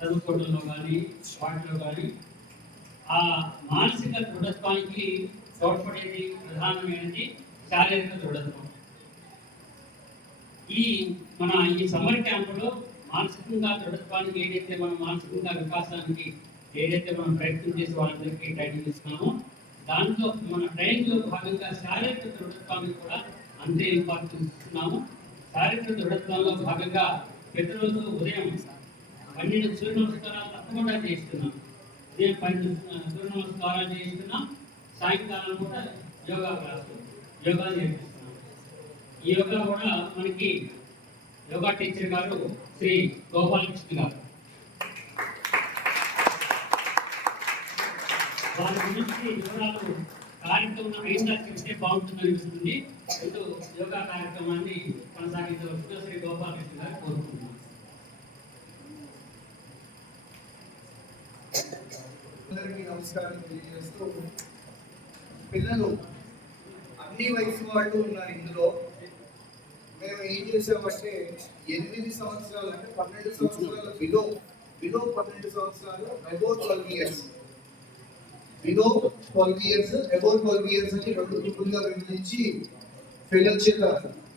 చదువుకోవడంలో కానీ వాటిలో కానీ ఆ మానసిక దృఢత్వానికి తోడ్పడేది ప్రధానమైనది శారీరక దృఢత్వం. ఈ మన ఈ సమ్మర్ క్యాంపులో మానసికంగా దృఢత్వానికి ఏదైతే మనం మానసికంగా వికాసానికి ఏదైతే మనం ప్రయత్నం చేసి వాళ్ళందరికీ ట్రైనింగ్ ఇస్తున్నామో దాంట్లో మన ట్రైనింగ్లో భాగంగా శారీరక దృఢత్వానికి కూడా అంతే ఇంపార్టెన్స్ ఇస్తున్నాము. శారీరక దృఢత్వంలో భాగంగా ప్రతిరోజు ఉదయం పన్నెండు సూర్య నమస్కారాలు తప్పకుండా చేస్తున్నాం. ఉదయం పన్నెండు సూర్య నమస్కారాలు చేస్తున్నాం సాయంకాలం కూడా యోగా క్లాసు యోగా నేర్పిస్తున్నాం ఈ యోగా కూడా మనకి యోగా టీచర్ గారు శ్రీ గోపాలకృష్ణ గారు. వారి గురించి వివరాలు కార్యక్రమం అయినా చెప్తే బాగుంటుంది అనిపిస్తుంది. యోగా కార్యక్రమాన్ని కొనసాగించవలసిన శ్రీ గోపాలకృష్ణ గారు కోరుకుంటున్నాం నమస్కారం తెలియజేస్తూ పిల్లలు అన్ని వయసు వాళ్ళు ఉన్నారు ఇందులో. మేము ఏం చేసామంటే ఎనిమిది సంవత్సరాలు అంటే పన్నెండు సంవత్సరాల బిలో బిలో పన్నెండు సంవత్సరాలు above twelve years below twelve years above twelve years అని రెండు గ్రూపులుగా విభజించి పిల్లల చేత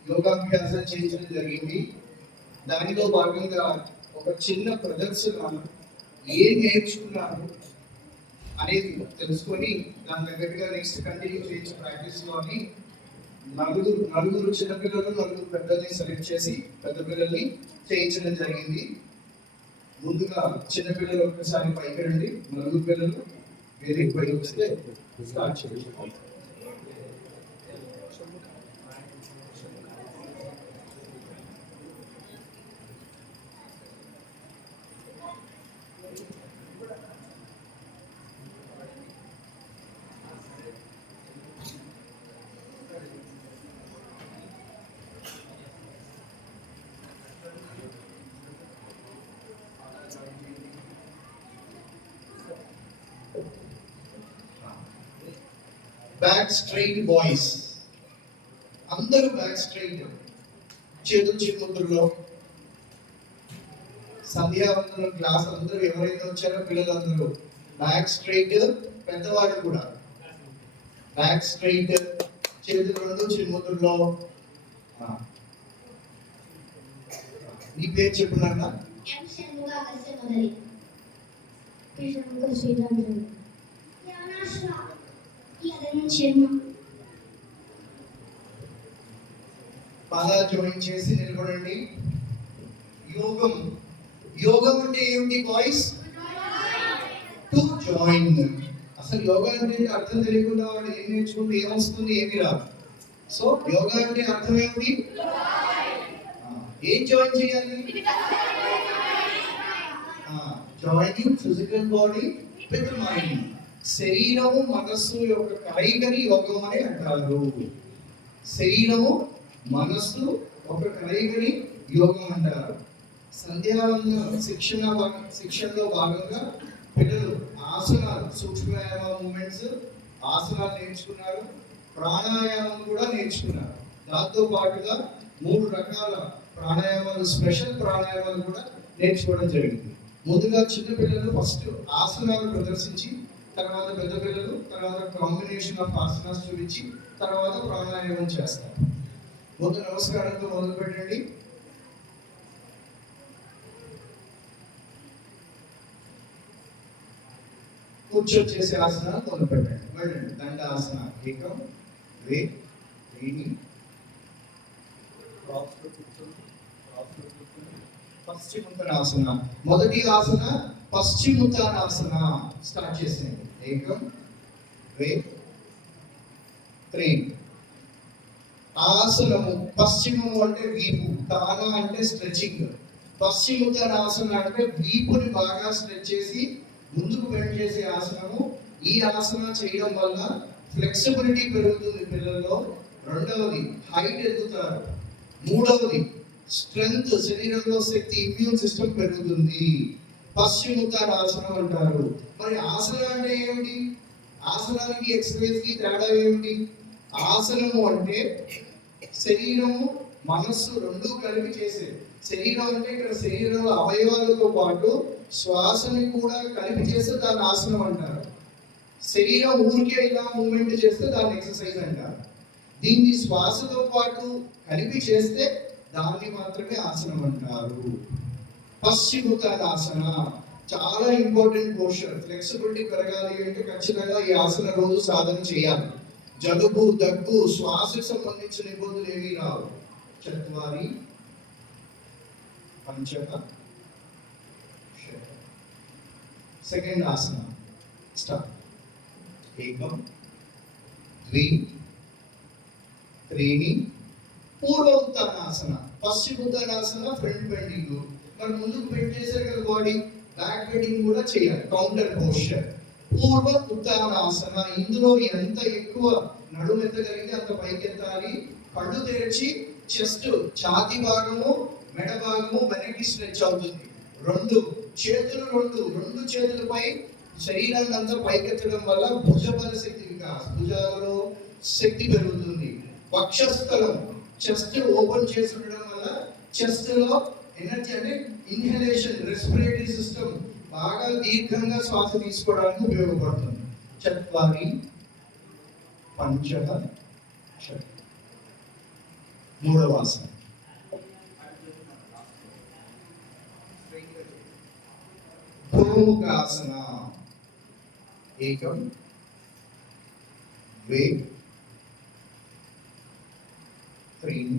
యోగాభ్యాసం చేయించడం జరిగింది. దానిలో భాగంగా ఒక చిన్న ప్రదర్శన ఏం నేర్చుకున్నారు అనేది తెలుసుకొని దాని దగ్గరగా నెక్స్ట్ కంటిన్యూ చేయించే ప్రాక్టీస్లో అని నలుగురు నలుగురు చిన్నపిల్లలు నలుగురు పెద్దల్ని సెలెక్ట్ చేసి పెద్ద పిల్లల్ని చేయించడం జరిగింది. ముందుగా చిన్నపిల్లలు ఒక్కసారి పైకి రండి నలుగురు పిల్లలు వేరే పైకి వస్తే స్టార్ట్ చేయండి. బ్యాక్ స్ట్రైట్ బాయ్స్ అందరూ బ్యాక్ స్ట్రైట్ చేతులు చిమ్ముద్రలో సంధ్యావందనం క్లాస్ అందరూ ఎవరైతే వచ్చారో పిల్లలందరూ. బ్యాక్ స్ట్రైట్ పెద్దవాళ్ళు కూడా. బ్యాక్ స్ట్రైట్ చేతులు రెండు చిమ్ముతుల్లో నీ పేరు చెప్పున్నారా శ్రీరామ్ యదనం పాదాలు జాయిన్ చేసి నిలబడండి. యోగం. యోగం అంటే ఏమిటి బాయ్స్ టు జాయిన్ అసలు యోగా అంటే అర్థం తెలియకుండా వాడు ఏం నేర్చుకుంటే ఏమొస్తుంది ఏమి రాదు. సో యోగా అంటే అర్థం ఏమిటి? ఏం జాయిన్ చేయాలి? Joining physical body with mind శరీరము మనస్సు యొక్క కలయికని యోగం అని అంటారు. శరీరము మనస్సు ఒక కలయికని యోగం అంటారు. సంధ్యావందన శిక్షణ శిక్షణలో భాగంగా పిల్లలు ఆసనాలు సూక్ష్మయామ మూమెంట్స్ ఆసనాలు నేర్చుకున్నారు. ప్రాణాయామం కూడా నేర్చుకున్నారు. దాంతో పాటుగా మూడు రకాల ప్రాణాయామాలు స్పెషల్ ప్రాణాయామాలు కూడా నేర్చుకోవడం జరిగింది. ముందుగా చిన్న పిల్లలు ఫస్ట్ ఆసనాలు ప్రదర్శించి తర్వాత పెద్ద పిల్లలు తర్వాత కాంబినేషన్ ఆఫ్ ఆసనాస్ చూపించి తర్వాత ప్రాణాయామం చేస్తారు ముందు నమస్కారంతో మొదలు పెట్టండి. కూర్చొని చేసే ఆసనాలు మొదలు పెట్టండి. వెళ్ళండి. దండాసన ఏకం వే వేణి. పశ్చిముత్తరాసన మొదటి ఆసన పశ్చిముతానాసన స్టార్ట్ చేసేయండి. ఏకం వే త్రీ ఆసనము పశ్చిమము అంటే వీపు తాన అంటే స్ట్రెచింగ్. పశ్చిముత్తరాసన అంటే వీపుని బాగా స్ట్రెచ్ చేసి ముందుకు బెండ్ చేసే ఆసనము. ఈ ఆసన చేయడం వల్ల ఫ్లెక్సిబిలిటీ పెరుగుతుంది పిల్లల్లో. రెండవది హైట్ ఎదుగుతారు. మూడవది స్ట్రెంగ్త్ శరీరంలో శక్తి ఇమ్యూన్ సిస్టమ్ పెరుగుతుంది. పశ్చిముత్తరాసనం అంటారు. మరి ఆసనం అంటే ఏమిటి? ఆసనానికి ఎక్సర్సైజ్కి తేడా ఏమిటి? ఆసనము అంటే శరీరము మనస్సు రెండు కలిపి చేసే. శరీరం అంటే ఇక్కడ శరీరంలో అవయవాలతో పాటు శ్వాసని కూడా కలిపి చేస్తే దాన్ని ఆసనం అంటారు. శరీరం ఊరికే ఇలా మూమెంట్ చేస్తే దాన్ని ఎక్సర్సైజ్ అంటారు. దీన్ని శ్వాసతో పాటు కలిపి చేస్తే దాన్ని మాత్రమే ఆసనం అంటారు. పశ్చిముతాసన చాలా ఇంపార్టెంట్ పోర్షన్ ఫ్లెక్సిబిలిటీ పెరగాలి అంటే ఖచ్చితంగా ఈ ఆసన రోజు సాధన చేయాలి. జలుబు దగ్గు శ్వాసకు సంబంధించిన ఇబ్బందులు ఏవి రావు. చత్వారి పంచక సెకండ్ ఆసన స్టార్ట్ ఏకం ద్వి త్రీని పూర్వ ఉత్తరాసన పశ్చిమ ఉత్తరాసన ఫ్రంట్ బెండింగ్. మరి ముందుకు బెండ్ చేశారు కదా బాడీ బ్యాక్ బెండింగ్ కూడా చేయాలి కౌంటర్ పోస్చర్ పూర్వ ఉత్తానాసన ఇందులో ఎంత ఎక్కువ నడుము ఎత్తగలిగితే అంత పైకి ఎత్తాలి. కళ్ళు తెరిచి చెస్ట్ ఛాతి భాగము మెడ భాగము వెనక్కి స్ట్రెచ్ అవుతుంది. రెండు చేతులు రెండు రెండు చేతులపై శరీరాన్ని అంతా పైకెత్తడం వల్ల భుజబల శక్తి వికాస్ భుజాలలో శక్తి పెరుగుతుంది. వక్షస్థలం చెస్ట్ ఓపెన్ చేసి ఉండడం వల్ల చెస్ట్లో ఎనర్జీ అంటే ఇన్హలేషన్ రెస్పిరేటరీ సిస్టమ్ బాగా దీర్ఘంగా శ్వాస తీసుకోవడానికి ఉపయోగపడుతుంది. చత్వారి పంచక మూడవ ఆసనం భూముఖాసన. ఏకం ద్వే త్రీని.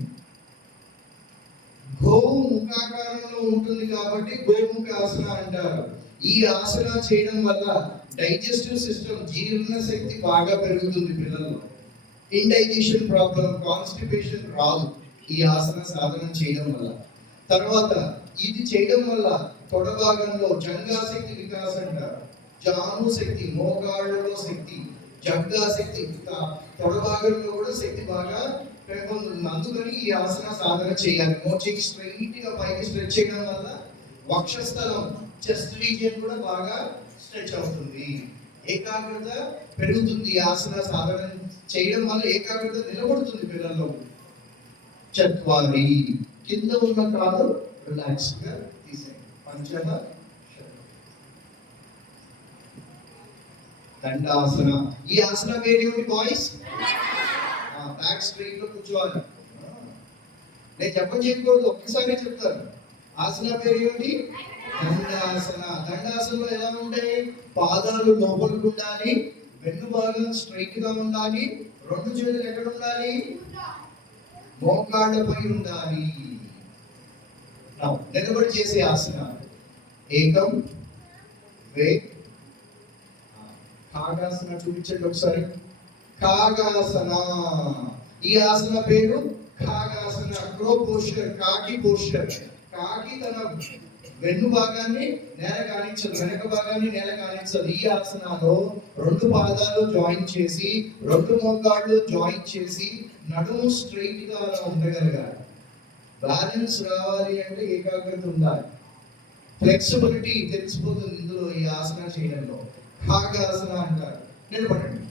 గోవు ఉంటుంది కాబట్టి గోముఖ ఆసన అంటారు. ఈ ఆసన చేయడం వల్ల డైజెస్టివ్ సిస్టమ్ జీర్ణ శక్తి బాగా పెరుగుతుంది పిల్లల్లో. ఇండైజెషన్ ప్రాబ్లం కాన్స్టిపేషన్ రాదు ఈ ఆసన సాధన చేయడం వల్ల. తర్వాత ఇది చేయడం వల్ల తొడ భాగంలో జంగాశక్తి వికాసం అంటారు. జాను శక్తి మోకాళ్ళలో శక్తి జంగాశక్తి తొడ భాగంలో కూడా శక్తి బాగా అందుకని ఈ ఆసన సాధన చేయాలి. మోచేకి స్ట్రైట్గా పైకి స్ట్రెచ్ చేయడం వల్ల వక్షస్థలం చెస్ట్ రీజియన్ కూడా బాగా స్ట్రెచ్ అవుతుంది. ఏకాగ్రత పెరుగుతుంది. ఈ ఆసన సాధన చేయడం వల్ల ఏకాగ్రత నిలబడుతుంది పిల్లల్లో. చత్వారి కింద ఉన్న కాదు రిలాక్స్గా తీసేయండి. పంచమ దండాసన. ఈ ఆసన వేరే ఏమిటి బాయ్స్ బ్యాక్ స్క్రీన్లో కూర్చోవాలి. నేను చెప్పని ఒక్కసారి చెప్తాను. ఆసన పేరు ఏమిటి దండాసన. దండాసనలో ఎలా ఉంటాయి? పాదాలు లోపలికి ఉండాలి వెన్ను భాగం స్ట్రైట్గా ఉండాలి రెండు చేతులు ఎక్కడ ఉండాలి? మోకాళ్ళపై ఉండాలి. నిలబడి చేసే ఆసన. ఏకం వే కాగాసన చూపించండి ఒకసారి. కాగాసన. ఈ ఆసన పేరు కాగాసన. క్రో పోస్టర్ కాకి పోస్టర్ కాకి తన వెన్ను భాగాన్ని నేల కానించదు వెనక భాగాన్ని నేల కానించదు. ఈ ఆసనాలో రెండు పాదాలు జాయిన్ చేసి రెండు మోకాళ్ళు జాయిన్ చేసి నడుము స్ట్రైట్గా అలా ఉండగలగాలి. బ్యాలెన్స్ రావాలి అంటే ఏకాగ్రత ఉండాలి. ఫ్లెక్సిబిలిటీ తెలిసిపోతుంది ఇందులో ఈ ఆసన చేయడంలో. ఖాగాసన అంటారు. నిలబడండి.